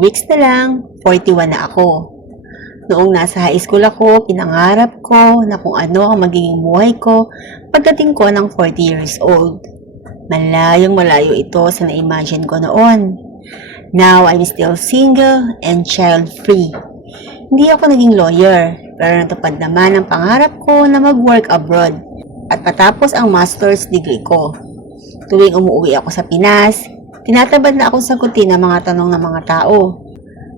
weeks na lang, 41 na ako. Noong nasa high school ako, pinangarap ko na kung ano ang magiging buhay ko pagdating ko ng 40 years old. Malayong malayo ito sa na-imagine ko noon. Now, I'm still single and child-free. Hindi ako naging lawyer, pero natupad naman ang pangarap ko na mag-work abroad at patapos ang master's degree ko. Tuwing umuwi ako sa Pinas, tinatabad na akong sagutin ang mga tanong ng mga tao.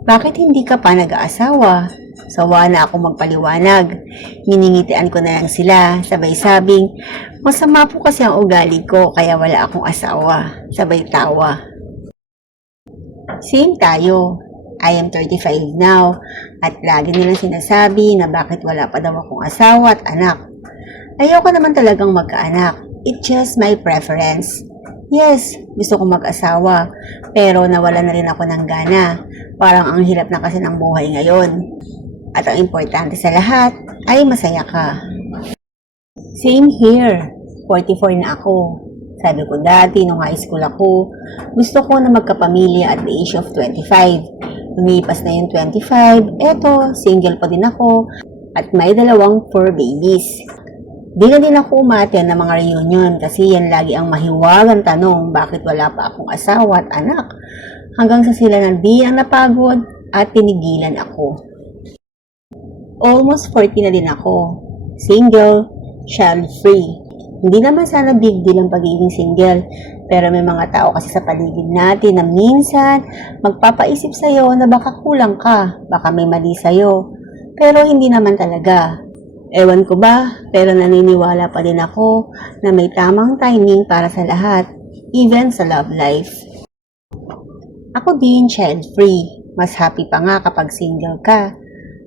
Bakit hindi ka pa nag-aasawa? Sawa na ako magpaliwanag. Miningitian ko na lang sila, sabay sabing, masama po kasi ang ugali ko kaya wala akong asawa. Sabay tawa. Same tayo. I am 35 now at lagi nilang sinasabi na bakit wala pa daw akong asawa at anak. Ayoko naman talagang magkaanak. It's just my preference. Yes, gusto kong mag-asawa, pero nawala na rin ako ng gana. Parang ang hirap na kasi ng buhay ngayon. At ang importante sa lahat ay masaya ka. Same here. 44 na ako. Sabi ko dati nung high school ako, gusto ko na magkapamilya at the age of 25. Lumipas na yung 25, eto, single pa din ako at may 2 fur babies. Di na din ako umaten ng mga reunion kasi yan lagi ang mahiwagang tanong bakit wala pa akong asawa at anak. Hanggang sa sila na di ang napagod at tinigilan ako. Almost 40 na din ako. Single, child-free. Hindi naman sana big deal ang pagiging single, pero may mga tao kasi sa paligid natin na minsan magpapaisip sa'yo na baka kulang ka, baka may mali sa'yo. Pero hindi naman talaga. Ewan ko ba, pero naniniwala pa din ako na may tamang timing para sa lahat, even sa love life. Ako din child-free. Mas happy pa nga kapag single ka.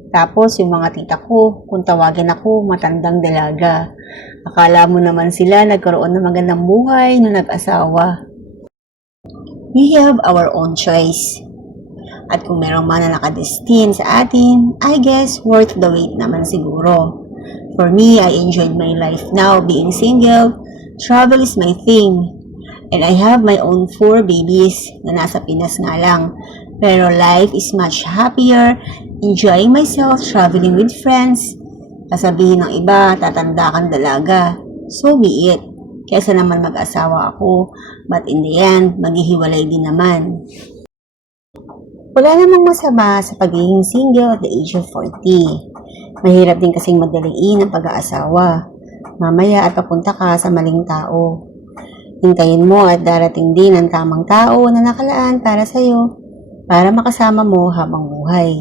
Tapos yung mga tita ko, kung tawagin ako, matandang dalaga. Akala mo naman sila nagkaroon ng magandang buhay nung nag-asawa. We have our own choice. At kung meron man na nakadestin sa atin, I guess worth the wait naman siguro. For me, I enjoyed my life now being single. Travel is my thing. And I have my own 4 babies na nasa Pinas nga lang. Pero life is much happier, enjoying myself, traveling with friends. Sasabihin ng iba, tatanda kang dalaga. So be it. Kesa naman mag-asawa ako, but in the end, maghihiwalay din naman. Wala namang masama sa pagiging single at the age of 40. Mahirap din kasing madaliin ang pag-aasawa. Mamaya at papunta ka sa maling tao. Hintayin mo at darating din ang tamang tao na nakalaan para sa'yo, para makasama mo habang buhay.